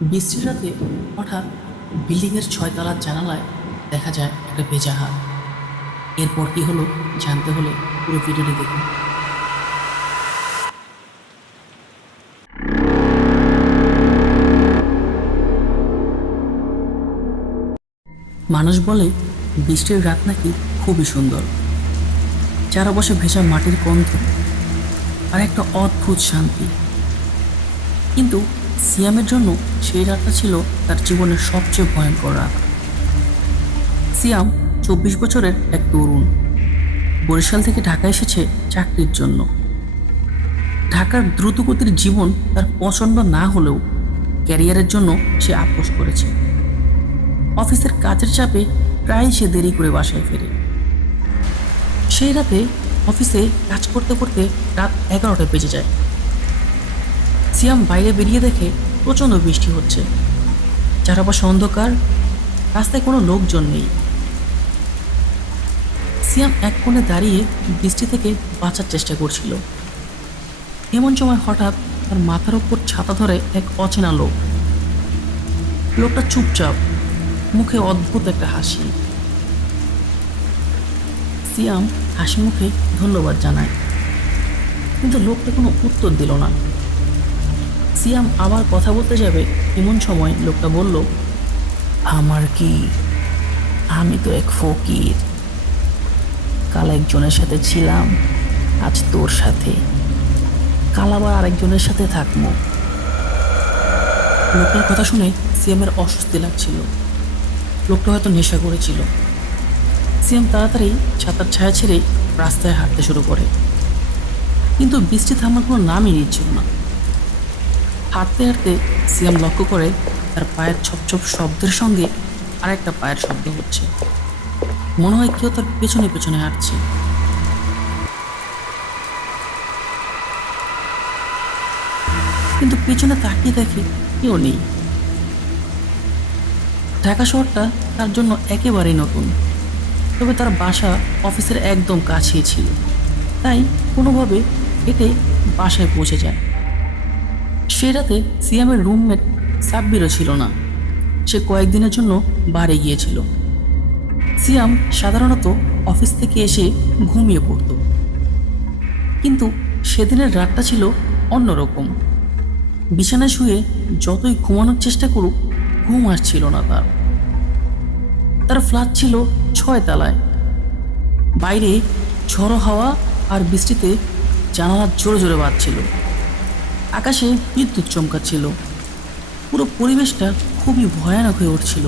বৃষ্টির রাতে হঠাৎ বিল্ডিংয়ের 6 তলার জানালায় দেখা যায় একটা ভেজা হাত। এরপর কি হলো জানতে হলে পুরো ভিডিওটি দেখুন। মানুষ বলে বৃষ্টির রাত নাকি খুবই সুন্দর, চারপাশে ভেজা মাটির গন্ধ আর একটা অদ্ভুত শান্তি। কিন্তু সিয়ামের জন্য সেই রাতটা ছিল তার জীবনের সবচেয়ে ভয়ঙ্কর রাত। সিয়াম 24 বছরের এক তরুণ, বরিশাল থেকে ঢাকা এসেছে চাকরির জন্য। ঢাকার দ্রুতগতির জীবন তার পছন্দ না হলেও ক্যারিয়ারের জন্য সে আপোস করেছে। অফিসের কাজের চাপে প্রায়ই সে দেরি করে বাসায় ফেরে। সেই রাতে অফিসে কাজ করতে করতে রাত 11টা বেজে যায়। সিয়াম বাইরে বেরিয়ে দেখে প্রচণ্ড বৃষ্টি হচ্ছে, চারপাশে অন্ধকার, রাস্তায় কোনো লোকজন নেই। সিয়াম এক কোণে দাঁড়িয়ে বৃষ্টি থেকে বাঁচার চেষ্টা করছিল। এমন সময় হঠাৎ তার মাথার উপর ছাতা ধরে এক অচেনা লোক। লোকটা চুপচাপ, মুখে অদ্ভুত একটা হাসি। সিয়াম হাসি মুখে ধন্যবাদ জানায়, কিন্তু লোকটা কোনো উত্তর দিল না। সিয়াম আবার কথা বলতে যাবে, এমন সময় লোকটা বলল, আমার কি, আমি তো এক ফকির, কাল একজনের সাথে ছিলাম, আজ তোর সাথে, কাল আবার আরেকজনের সাথে থাকবো। লোকটার কথা শুনে সিয়ামের অস্বস্তি লাগছিল। লোকটা হয়তো নেশা করেছিল। সিয়াম তাড়াতাড়ি ছাতার ছায়া ছেড়ে রাস্তায় হাঁটতে শুরু করে, কিন্তু বৃষ্টি থামার কোনো নামই নিচ্ছিল না। হাঁটতে হাঁটতে সিয়াম লক্ষ্য করে তার পায়ের ছপ শব্দের সঙ্গে আরেকটা পায়ের শব্দ হচ্ছে। মনে হয় কেউ তার পেছনে পেছনে হাঁটছে। কিন্তু পেছনে তাকিয়ে দেখে কেউ নেই। ঢাকা শহরটা তার জন্য একেবারেই নতুন, তবে তার বাসা অফিসের একদম কাছেই ছিল, তাই কোনোভাবে হেঁটে বাসায় পৌঁছে যায়। সে রাতে সিয়ামের রুমমেট সাব্বিরও ছিল না, সে কয়েকদিনের জন্য বাড়ি গিয়েছিল। সিয়াম সাধারণত অফিস থেকে এসে ঘুমিয়ে পড়ত, কিন্তু সেদিনের রাতটা ছিল অন্যরকম। বিছানায় শুয়ে যতই ঘুমানোর চেষ্টা করুক, ঘুম আসছিল না তার। তার ফ্ল্যাট ছিল 6 তলায়। বাইরে ঝড়ো হাওয়া আর বৃষ্টিতে জানালা জোরে জোরে বাজছিল। আকাশে বিদ্যুৎ চমকাচ্ছিল। পুরো পরিবেশটা খুবই ভয়ানক হয়ে উঠছিল।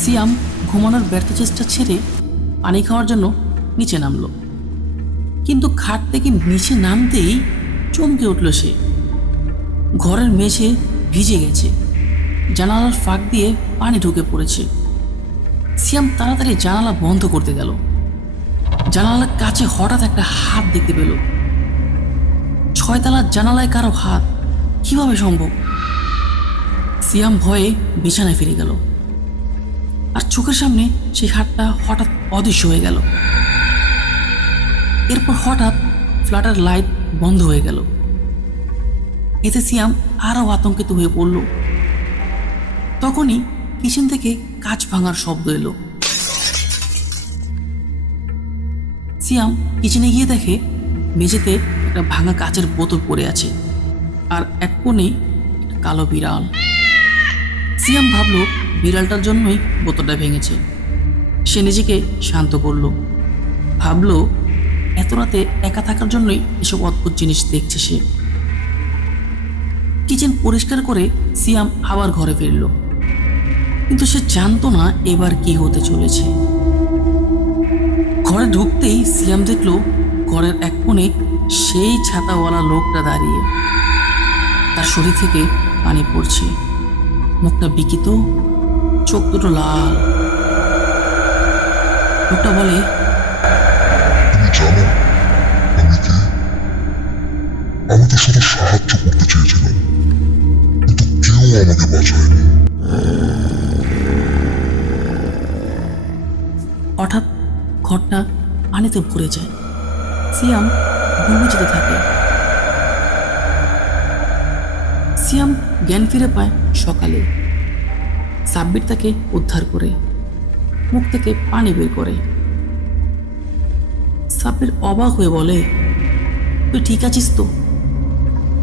সিয়াম ঘুমানোর ব্যর্থ চেষ্টা ছেড়ে পানি খাওয়ার জন্য নিচে নামলো, কিন্তু খাট থেকে নিচে নামতেই চমকে উঠল সে। ঘরের মেঝে ভিজে গেছে, জানালার ফাঁক দিয়ে পানি ঢুকে পড়েছে। সিয়াম তাড়াতাড়ি জানালা বন্ধ করতে গেল। জানালার কাছে হঠাৎ একটা হাত দেখতে পেল। 6 তলার জানালায় কারো হাত, কিভাবে সম্ভব? সিয়াম ভয়ে বিছানায় ফিরে গেল, আর চোখের সামনে সেই হাতটা হঠাৎ অদৃশ্য হয়ে গেল। এরপর হঠাৎ ফ্ল্যাটের লাইট বন্ধ হয়ে গেল। এতে সিয়াম আরও আতঙ্কিত হয়ে পড়ল। তখনই কিচেন থেকে কাঁচ ভাঙার শব্দ এলো। সিয়াম কিচেনে গিয়ে দেখে মেঝেতে একটা ভাঙা কাচের বোতল পড়ে আছে, আর এক কোণে একটা কালো বিড়াল। সিয়াম ভাবল বিড়ালটার জন্যই বোতলটা ভেঙেছে। সে নিজেকে শান্ত করল, ভাবল এত রাতে একা থাকার জন্যই এসব অদ্ভুত জিনিস দেখছে সে। কিচেন পরিষ্কার করে সিয়াম আবার ঘরে ফিরল, কিন্তু সে জানতো না এবার কি হতে চলেছে। ঘরে ঢুকতেই সিয়াম দেখল ঘরের এক কোণে সেই ছাতাওয়ালা লোকটা দাঁড়িয়ে। তার শরীর থেকে পানি পড়ছে, মুখটা বিকৃত, চোখ দুটো লাল। লোকটা বলে, তুমি জানো আমি কে? আমি তো শুধু সাহায্য করতে চেয়েছিলাম, কিন্তু কেউ আমাকে বাঁচায়নি। হঠাৎ ঘরটা পানিতে ভরে যায়। সিয়াম ডুবে যেতে থাকে। সিয়াম জ্ঞান ফিরে পায় সকালে। সাব্বির তাকে উদ্ধার করে, মুখ থেকে পানি বের করে। সাব্বির অবাক হয়ে বলে, তুই ঠিক আছিস তো?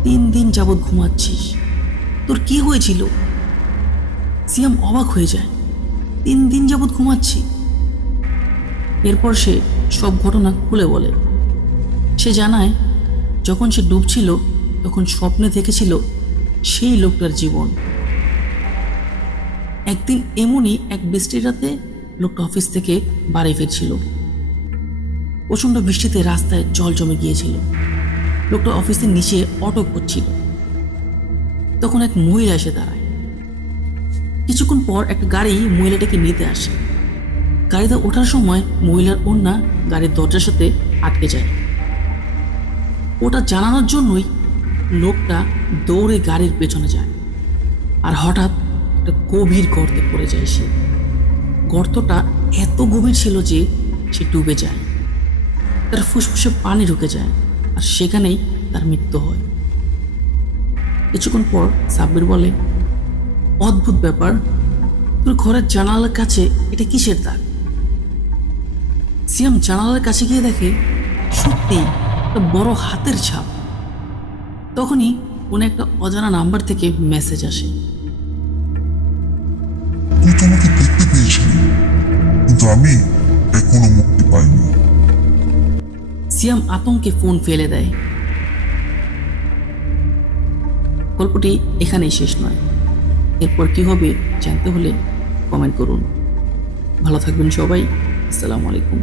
3 দিন যাবৎ ঘুমাচ্ছিস, তোর কি হয়েছিল? সিয়াম অবাক হয়ে যায়, 3 দিন যাবৎ ঘুমাচ্ছি। এরপর সে সব ঘটনা খুলে বলে। সে জানায়, যখন সে ডুবছিল তখন স্বপ্নে দেখেছিল সেই লোকটার জীবন। একদিন এমনই এক বৃষ্টির রাতে লোকটা অফিস থেকে বাড়ি ফিরছিল। প্রচণ্ড বৃষ্টিতে রাস্তায় জল জমে গিয়েছিল। লোকটা অফিসের নিচে অটো করছিল। তখন এক মহিলা এসে দাঁড়ায়। কিছুক্ষণ পর একটা গাড়ি মহিলাটাকে নিতে আসে। গাড়িতে ওঠার সময় মহিলার ওড়না গাড়ির দরজার সাথে আটকে যায়। ওটা জানানোর জন্যই লোকটা দৌড়ে গাড়ির পেছনে যায়, আর হঠাৎ একটা গভীর গর্তে পড়ে যায় সে। গর্তটা এত গভীর ছিল যে সে ডুবে যায়। তার ফুসফুসে পানি ঢুকে যায়, আর সেখানেই তার মৃত্যু হয়। কিছুক্ষণ পর সাব্বির বলে, অদ্ভুত ব্যাপার, তোর ঘরের জানালার কাছে এটা কিসের দাগ? সিয়াম জানালার কাছে গিয়ে দেখে সত্যি একটা বড় হাতের ছাপ। তখনই কোনো একটা অজানা নাম্বার থেকে মেসেজ আসে। তুই তো আমাকে দেখতে পেয়েছিলি, কিন্তু আমি এখনো মুক্তি পাইনি। সিয়াম আতঙ্কে ফোন ফেলে দেয়। গল্পটি এখানেই শেষ নয়। এরপর কি হবে জানতে হলে কমেন্ট করুন। ভালো থাকবেন সবাই। আসসালামু আলাইকুম।